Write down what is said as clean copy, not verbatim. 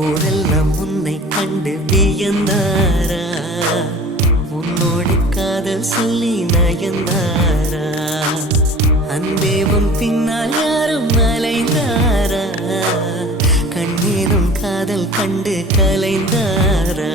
ஊரெல்லாம் உன்னை கண்டு வியந்தாரா, உன்னோடு காதல் சொல்லி நயந்தாரா, அந்தேவம் பின்னால் யாரும் அலைந்தாரா, கண்ணீரும் காதல் கண்டு கலைந்தாரா.